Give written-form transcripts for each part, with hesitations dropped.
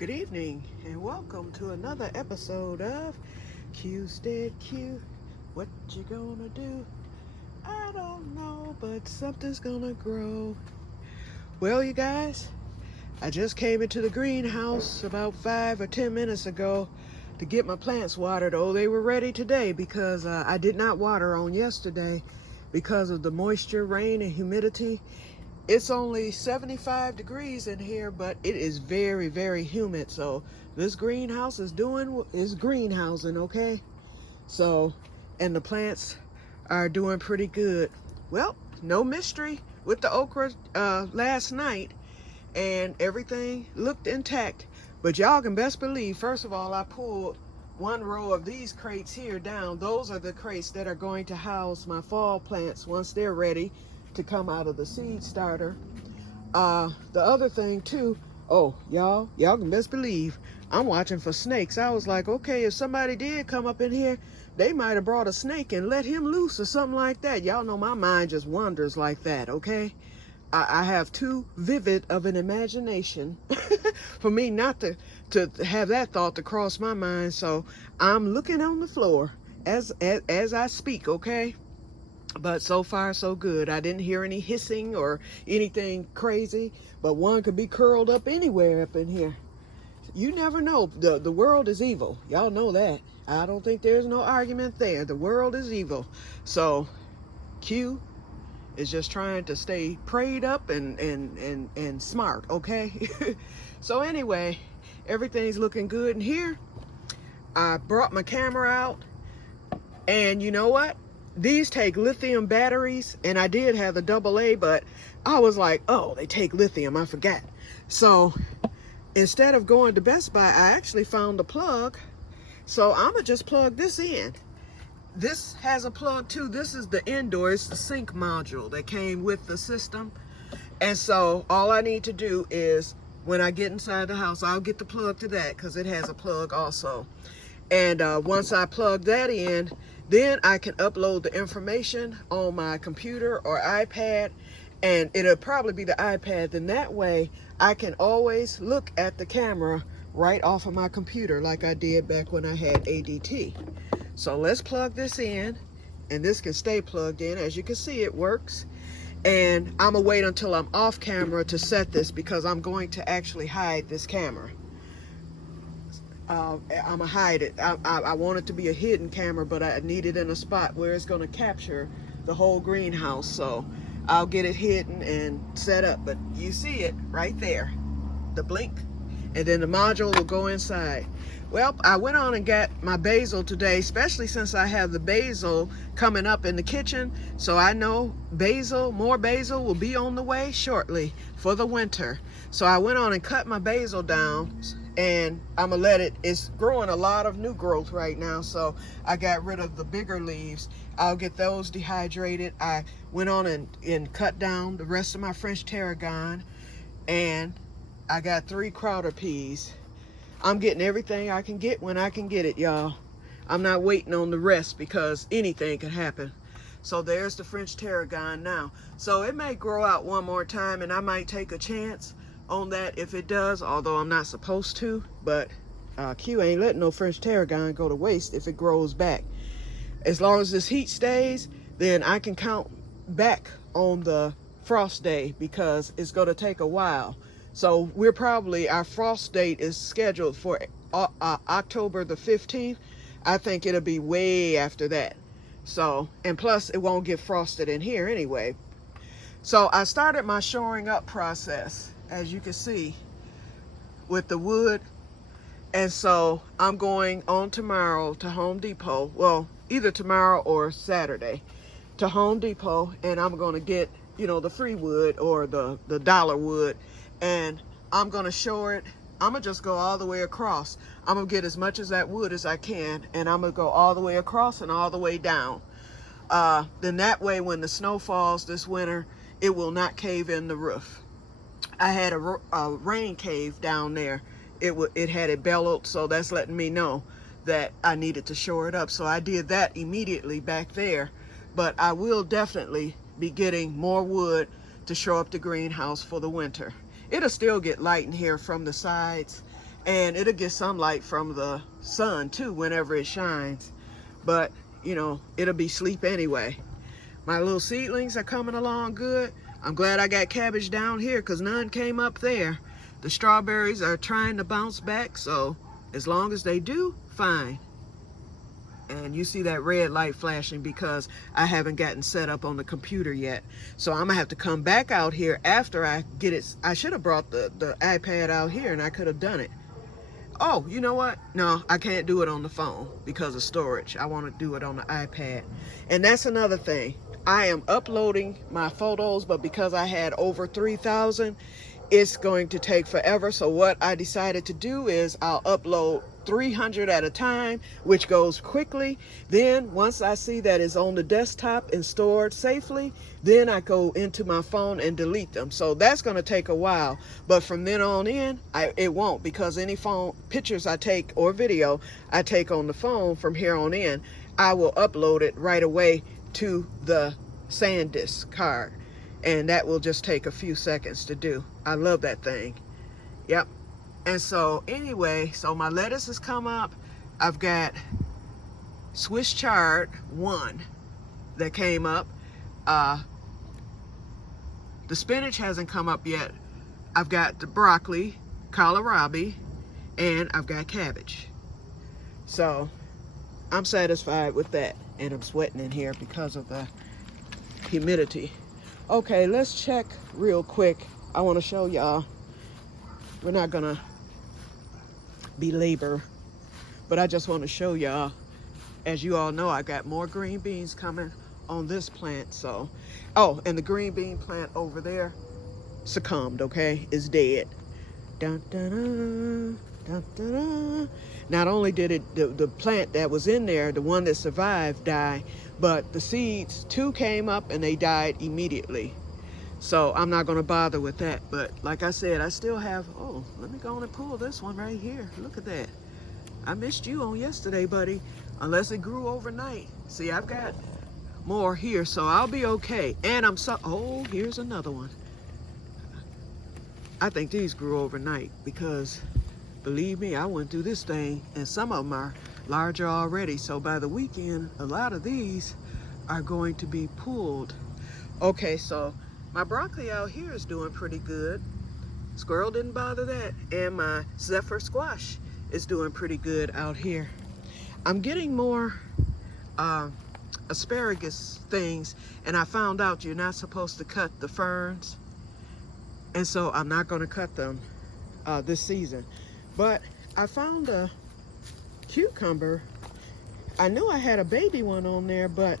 Good evening and welcome to another episode of Que-stead-Que. What you gonna do? I don't know, but something's gonna grow. Well, you guys, I just came into the greenhouse about 5 or 10 minutes ago to get my plants watered. Oh, they were ready today because I did not water on yesterday because of the moisture, rain, and humidity. It's only 75 degrees in here, but it is very, very humid. So this greenhouse is greenhousing, okay? So, and the plants are doing pretty good. Well, no mystery with the okra last night, and everything looked intact. But y'all can best believe, first of all, I pulled one row of these crates here down. Those are the crates that are going to house my fall plants once they're ready to come out of the seed starter. The other thing too, oh, y'all can best believe I'm watching for snakes. I was like, okay, if somebody did come up in here, they might have brought a snake and let him loose or something like that. Y'all know my mind just wanders like that, okay? I have too vivid of an imagination for me not to have that thought to cross my mind. So I'm looking on the floor as I speak, okay? But so far so good. I didn't hear any hissing or anything crazy, but one could be curled up anywhere up in here. You never know. The world is evil. Y'all know that. I don't think there's no argument there. The world is evil. So Q is just trying to stay prayed up and smart, okay? So anyway, everything's looking good in here. I brought my camera out, and you know what? These take lithium batteries, and I did have the AA, but I was like, oh, they take lithium, I forgot. So instead of going to Best Buy, I actually found a plug. So I'm gonna just plug this in. This has a plug too. This is the indoor, it's the sync module that came with the system. And so all I need to do is, when I get inside the house, I'll get the plug to that because it has a plug also. And once I plug that in, then I can upload the information on my computer or iPad, and it'll probably be the iPad. Then that way I can always look at the camera right off of my computer like I did back when I had ADT. So let's plug this in, and this can stay plugged in. As you can see, it works. And I'm gonna wait until I'm off camera to set this because I'm going to actually hide this camera. I'm gonna hide it. I want it to be a hidden camera, but I need it in a spot where it's gonna capture the whole greenhouse. So I'll get it hidden and set up. But you see it right there, the blink, and then the module will go inside. Well, I went on and got my basil today, especially since I have the basil coming up in the kitchen. So I know more basil will be on the way shortly for the winter. So I went on and cut my basil down, and I'm gonna let it's growing a lot of new growth right now. So I got rid of the bigger leaves. I'll get those dehydrated. I went on and cut down the rest of my French tarragon, and I got 3 Crowder peas. I'm getting everything I can get when I can get it, y'all. I'm not waiting on the rest because anything could happen. So there's the French tarragon now. So it may grow out one more time, and I might take a chance on that if it does, although I'm not supposed to. But Q ain't letting no French tarragon go to waste if it grows back. As long as this heat stays, then I can count back on the frost day because it's going to take a while. So our frost date is scheduled for October the 15th. I think it'll be way after that. So, and plus it won't get frosted in here anyway. So I started my shoring up process, as you can see, with the wood. And so I'm going on tomorrow to Home Depot. Well, either tomorrow or Saturday to Home Depot, and I'm going to get, the free wood or the dollar wood. And I'm gonna shore it. I'm gonna just go all the way across. I'm gonna get as much of that wood as I can, and I'm gonna go all the way across and all the way down. Then that way, when the snow falls this winter, it will not cave in the roof. I had a rain cave down there. It had it bellowed, so that's letting me know that I needed to shore it up. So I did that immediately back there. But I will definitely be getting more wood to shore up the greenhouse for the winter. It'll still get light in here from the sides, And it'll get sunlight from the sun too whenever it shines. But, you know, it'll be sleep anyway. My little seedlings are coming along good. I'm glad I got cabbage down here because none came up there. The strawberries are trying to bounce back, so as long as they do, fine. And you see that red light flashing because I haven't gotten set up on the computer yet. So I'm gonna have to come back out here after I get it. I should have brought the iPad out here and I could have done it. Oh, you know what? No, I can't do it on the phone because of storage. I want to do it on the iPad. And that's another thing. I am uploading my photos, but because I had over 3,000, it's going to take forever. So what I decided to do is I'll upload 300 at a time, which goes quickly. Then once I see that it's on the desktop and stored safely, then I go into my phone and delete them. So that's going to take a while, but from then on in, it won't, because any phone pictures I take or video I take on the phone from here on in, I will upload it right away to the SanDisk card, and that will just take a few seconds to do. I love that thing. Yep. And so anyway, so my lettuce has come up. I've got Swiss chard 1 that came up. The spinach hasn't come up yet. I've got the broccoli, kohlrabi, and I've got cabbage. So I'm satisfied with that. And I'm sweating in here because of the humidity. Okay, let's check real quick. I want to show y'all. We're not gonna belabor, but I just want to show y'all. As you all know, I got more green beans coming on this plant. So, oh, and the green bean plant over there succumbed. Okay, it's dead. Dun, dun, dun, dun, dun, dun. Not only did it the plant that was in there, the one that survived, die, but the seeds too came up and they died immediately. So I'm not going to bother with that. But like I said, I still have, oh, let me go on and pull this one right here. Look at that. I missed you on yesterday, buddy, unless it grew overnight. See, I've got more here, so I'll be okay. And oh, here's another one. I think these grew overnight because, believe me, I went through this thing, and some of them are larger already. So by the weekend, a lot of these are going to be pulled. Okay, so my broccoli out here is doing pretty good. Squirrel didn't bother that. And my Zephyr squash is doing pretty good out here. I'm getting more asparagus things, and I found out you're not supposed to cut the ferns. And so I'm not going to cut them this season. But I found a cucumber. I knew I had a baby one on there, but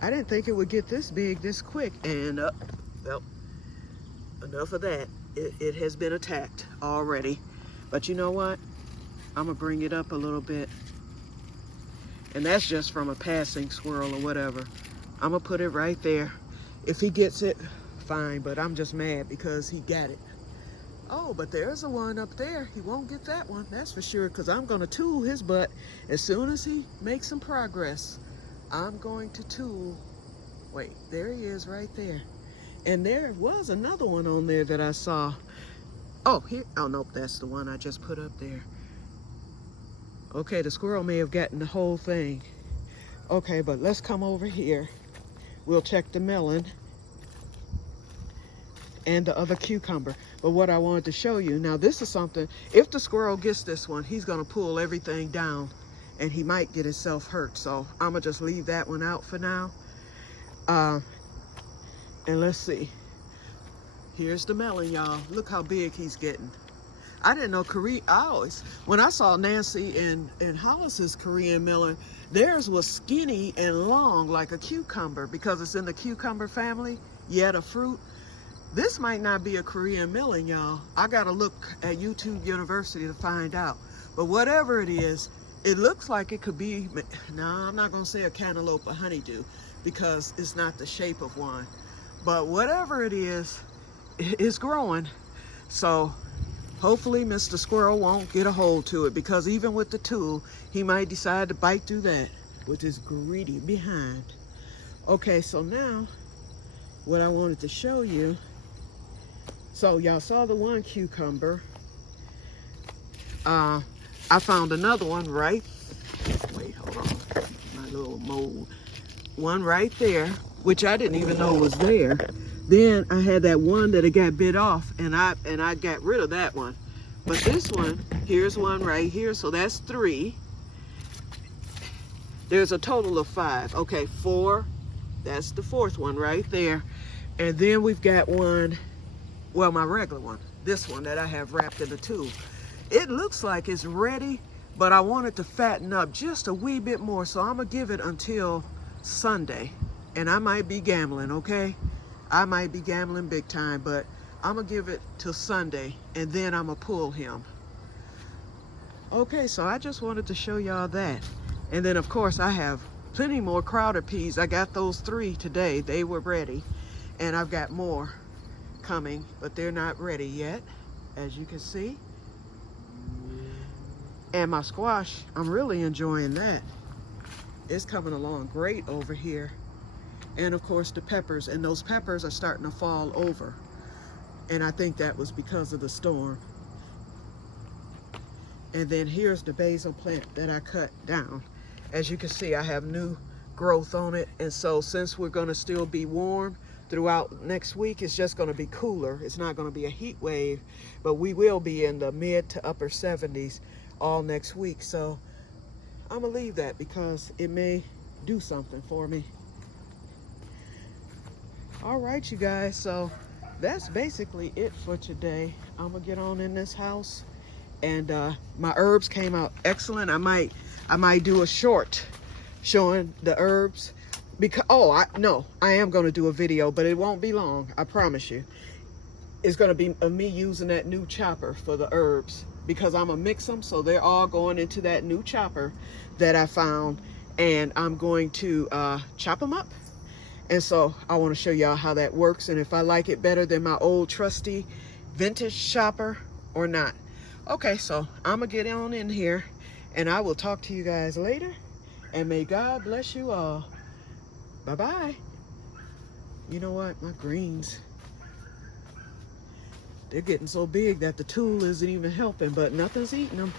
I didn't think it would get this big this quick. And well, enough of that. It has been attacked already. But you know what? I'm gonna bring it up a little bit. And that's just from a passing squirrel or whatever. I'm gonna put it right there. If he gets it, fine, but I'm just mad because he got it. Oh, but there's a one up there. He won't get that one, that's for sure, because I'm gonna tool his butt as soon as he makes some progress. I'm going to tool. Wait, there he is right there. And there was another one on there that I saw. Oh, here, oh nope, that's the one I just put up there. Okay, the squirrel may have gotten the whole thing. Okay, but let's come over here. We'll check the melon and the other cucumber. But what I wanted to show you, now this is something, if the squirrel gets this one, he's gonna pull everything down and he might get himself hurt. So I'm gonna just leave that one out for now. And let's see. Here's the melon, y'all. Look how big he's getting. I didn't know when I saw Nancy and Hollis's Korean melon, theirs was skinny and long like a cucumber because it's in the cucumber family, yet a fruit. This might not be a Korean melon, y'all. I gotta look at YouTube University to find out. But whatever it is, it looks like it could be, no, I'm not gonna say a cantaloupe or honeydew because it's not the shape of one. But whatever it is, it's growing. So hopefully Mr. Squirrel won't get a hold to it, because even with the tool, he might decide to bite through that with his greedy behind. Okay, so now what I wanted to show you, so y'all saw the one cucumber. I found another one right, wait, hold on, my little mold. One right there, which I didn't even know was there. Then I had that one that it got bit off, and I got rid of that one. But this one, here's one right here, so that's 3. There's a total of 5. Okay, 4. That's the 4th one right there. And then we've got one, well, my regular one, this one that I have wrapped in a tube. It looks like it's ready, but I want it to fatten up just a wee bit more, so I'm gonna give it until Sunday. And I might be gambling, okay? I might be gambling big time, but I'm gonna give it till Sunday, and then I'm gonna pull him. Okay, so I just wanted to show y'all that. And then of course I have plenty more crowder peas. I got those 3 today. They were ready. And I've got more coming, but they're not ready yet, as you can see. And my squash, I'm really enjoying that. It's coming along great over here. And of course the peppers, and those peppers are starting to fall over. And I think that was because of the storm. And then here's the basil plant that I cut down. As you can see, I have new growth on it. And so since we're gonna still be warm throughout next week, it's just gonna be cooler. It's not gonna be a heat wave, but we will be in the mid to upper 70s all next week. So I'm gonna leave that because it may do something for me. All right, you guys, so that's basically it for today. I'm gonna get on in this house, and my herbs came out excellent. I might do a short showing the herbs, because I am gonna do a video, but it won't be long, I promise you. It's gonna be me using that new chopper for the herbs, because I'm gonna mix them, so they're all going into that new chopper that I found, and I'm going to chop them up. And so I want to show y'all how that works, and if I like it better than my old trusty vintage chopper or not. Okay, so I'm gonna get on in here, and I will talk to you guys later, and may God bless you all. Bye-bye. You know what, my greens, they're getting so big that the tool isn't even helping, but nothing's eating them.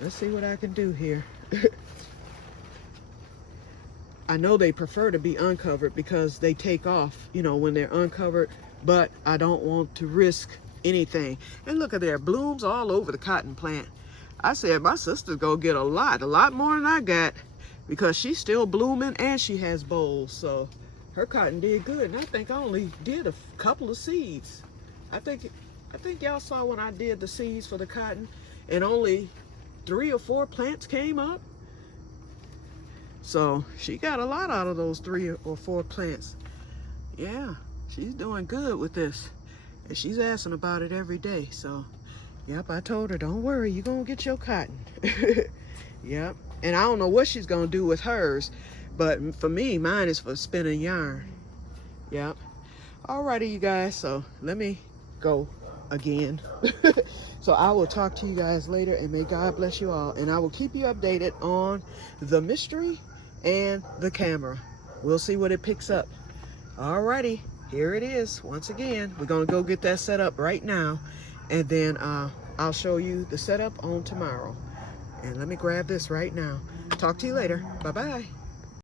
Let's see what I can do here. I know they prefer to be uncovered because they take off, you know, when they're uncovered, but I don't want to risk anything. And look at there, blooms all over the cotton plant. I said my sister's gonna get a lot more than I got, because she's still blooming and she has bowls. So her cotton did good, and I think I only did a couple of seeds. I think y'all saw when I did the seeds for the cotton, and only 3 or 4 plants came up. So she got a lot out of those 3 or 4 plants. Yeah, she's doing good with this. And she's asking about it every day. So, yep, I told her, don't worry, you're going to get your cotton. Yep. And I don't know what she's going to do with hers. But for me, mine is for spinning yarn. Yep. Alrighty, you guys. So let me go again. So I will talk to you guys later, and may God bless you all. And I will keep you updated on the mystery and the camera. We'll see what it picks up. Alrighty, here it is. Once again, we're gonna go get that set up right now, and then I'll show you the setup on tomorrow. And let me grab this right now. Talk to you later. Bye-bye.